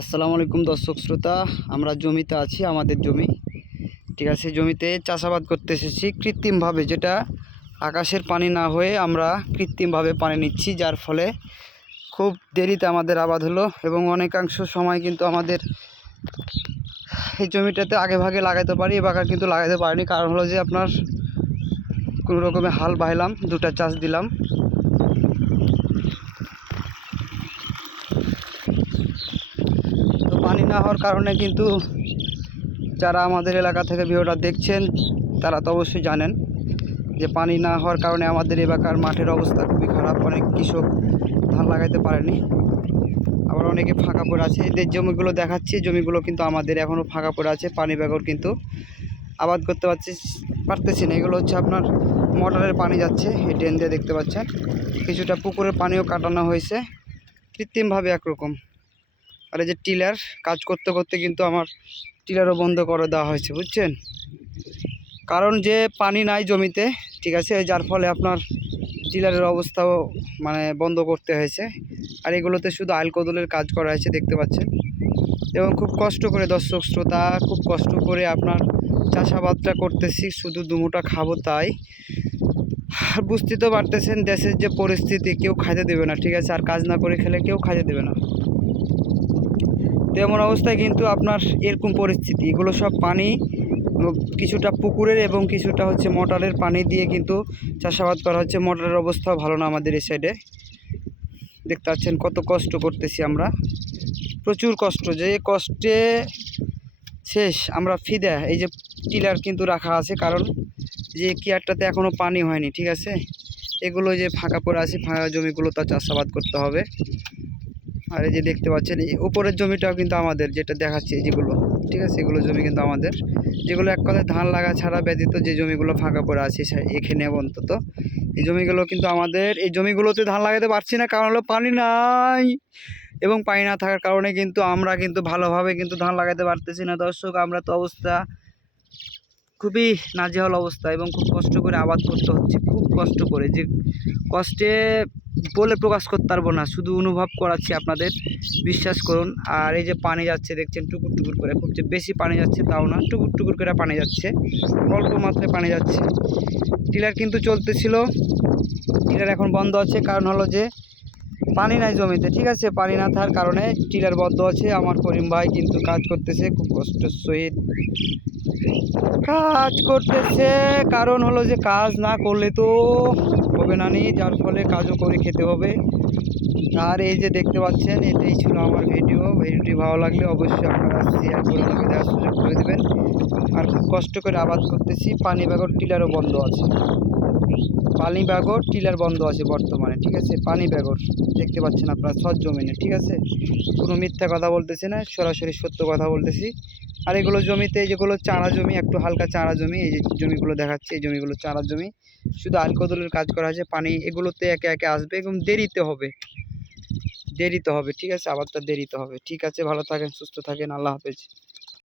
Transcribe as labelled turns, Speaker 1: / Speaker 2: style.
Speaker 1: আসসালামু আলাইকুম দর্শক শ্রোতা, আমরা জমিতে আছি, আমাদের জমি। ঠিক আছে, জমিতে চাষাবাদ করতে এসেছি কৃত্রিমভাবে, যেটা আকাশের পানি না হয়ে আমরা কৃত্রিমভাবে পানি নিচ্ছি, যার ফলে খুব দেরিতে আমাদের আবাদ হলো এবং অনেকাংশ সময় কিন্তু আমাদের এই জমিটাতে আগে ভাগে লাগাতে পারি এবার কিন্তু লাগাতে পারিনি। কারণ হলো যে আপনার কোনো রকমে হাল বাইলাম দুটা চাষ দিলাম তো পানি না হওয়ার কারণে কিন্তু যারা আমাদের এলাকা থেকে ভিডিওটা দেখছেন, তারা তো অবশ্যই জানেন যে পানি না হওয়ার কারণে আমাদের এলাকার মাঠের অবস্থা খুবই খারাপ। অনেক কৃষক ধান লাগাইতে পারেনি। আবার অনেকে ফাঁকা পড়ে আছে। এদের জমিগুলো দেখাচ্ছি। জমিগুলো কিন্তু আমাদের এখনও ফাঁকা পড়ে আছে। পানি ব্যাগর কিন্তু আবাদ করতে পারছি, পারতেছি না। এগুলো হচ্ছে আপনার মোটরের পানি যাচ্ছে। এই ড্রেন দিয়ে দেখতে পাচ্ছেন। কিছুটা পুকুরের পানিও কাটানো হয়েছে। কৃত্রিমভাবে একরকম। আর এই যে টিলার কাজ করতে করতে কিন্তু আমার টিলারও বন্ধ করে দেওয়া হয়েছে, বুঝছেন? কারণ যে পানি নাই জমিতে, ঠিক আছে, যার ফলে আপনার টিলারের অবস্থাও মানে বন্ধ করতে হয়েছে। আর এগুলোতে শুধু আইল কোদলের কাজ করা হয়েছে, দেখতে পাচ্ছেন? এবং খুব কষ্ট করে দর্শক শ্রোতা, খুব কষ্ট করে আপনার চাষাবাদটা করতেছি, শুধু দুমুটা খাব তাই। আর বুঝতে তো পারতেছেন, দেশের যে পরিস্থিতি, কেউ খাইতে দেবে না, ঠিক আছে? আর কাজ না করে খেলে কেউ খাইতে দেবে না। তো এমন অবস্থায় কিন্তু আপনার এরকম পরিস্থিতি। এগুলো সব পানি, কিছুটা পুকুরের এবং কিছুটা হচ্ছে মোটরের পানি দিয়ে কিন্তু চাষাবাদ করা হচ্ছে। মোটরের অবস্থাও ভালো না আমাদের এই সাইডে দেখতে পাচ্ছেন কত কষ্ট করতেছি আমরা। প্রচুর কষ্ট। যে কষ্টে শেষ। আমরা ফিদা। এই যে টিলার কিন্তু রাখা আছে। কারণ যে কিয়ারটাতে এখনও পানি হয়নি, ঠিক আছে? এগুলো যে ফাঁকা পড়ে আছে, ফাঁকা জমিগুলো তো চাষাবাদ করতে হবে। আর এই যে দেখতে পাচ্ছেন, এই উপরের জমিটাও কিন্তু আমাদের যেটা দেখাচ্ছি যেগুলো, ঠিক আছে? এগুলো জমি কিন্তু আমাদের। যেগুলো এক কথায় ধান লাগা ছাড়া ব্যতীত যে জমিগুলো ফাঁকা পড়ে আছে এখানে অন্তত। এই জমিগুলো কিন্তু আমাদের, এই জমিগুলোতে ধান লাগাতে পারছি না, কারণ হলো পানি নাই। এবং পানি না থাকার কারণে কিন্তু আমরা কিন্তু ভালোভাবে কিন্তু ধান লাগাতে পারতেছি না, দর্শক। আমরা তো অবস্থা খুবই নাজেহাল অবস্থা এবং খুব কষ্ট করে আবাদ করতে হচ্ছে। খুব কষ্ট করে যে কষ্টে বলে প্রকাশ করতে পারব না। শুধু অনুভব করাচ্ছি আপনাদের। বিশ্বাস করুন। আর এই যে পানি যাচ্ছে, দেখছেন টুকুর টুকুর করে। খুব যে বেশি পানি যাচ্ছে তাও না। টুকুর টুকুর করে পানি যাচ্ছে। অল্প মাত্রায় পানি যাচ্ছে। টিলার কিন্তু চলতেছিল। টিলার এখন বন্ধ আছে। কারণ হলো যে পানি নাই জমিতে, ঠিক আছে? পানি না থাকার কারণে টিলার বন্ধ আছে, আমার করিম ভাই কিন্তু কাজ করতেছে, খুব কষ্টের সহিত কাজ করতেছে। কারণ হলো যে কাজ না করলে তো হবে না নি, যার ফলে কাজও করে খেতে হবে। আর এই যে দেখতে পাচ্ছেন, এটাই ছিল আমার ভিডিও ভিডিওটি ভালো লাগলে অবশ্যই আপনারা শেয়ার করে লাইক দেওয়ার সুযোগ করে দেবেন। আর খুব কষ্ট করে আবাদ করতেছি, পানি ব্যাগর টিলারও বন্ধ আছে। পানি ব্যাগর, টিলার বন্ধ আছে বর্তমানে, ঠিক আছে? পানি ব্যাগর, দেখতে পাচ্ছেন আপনারা সৎ জমিনে, ঠিক আছে? কোনো মিথ্যা কথা বলতেছি না, সরাসরি সত্য কথা বলতেছি। আর এগুলো জমিতে যেগুলো চারা জমি, একটু হালকা চারা জমি, এই যে জমিগুলো দেখাচ্ছে, এই জমিগুলো চারা জমি। শুধু আলকদলের কাজ করা আছে, পানি এগুলোতে একে একে আসবে, এবং দেরিতে হবে। দেরিতে হবে, ঠিক আছে? আবারটা দেরিতে হবে। ঠিক আছে, ভালো থাকেন, সুস্থ থাকেন, আল্লাহ হাফেজ।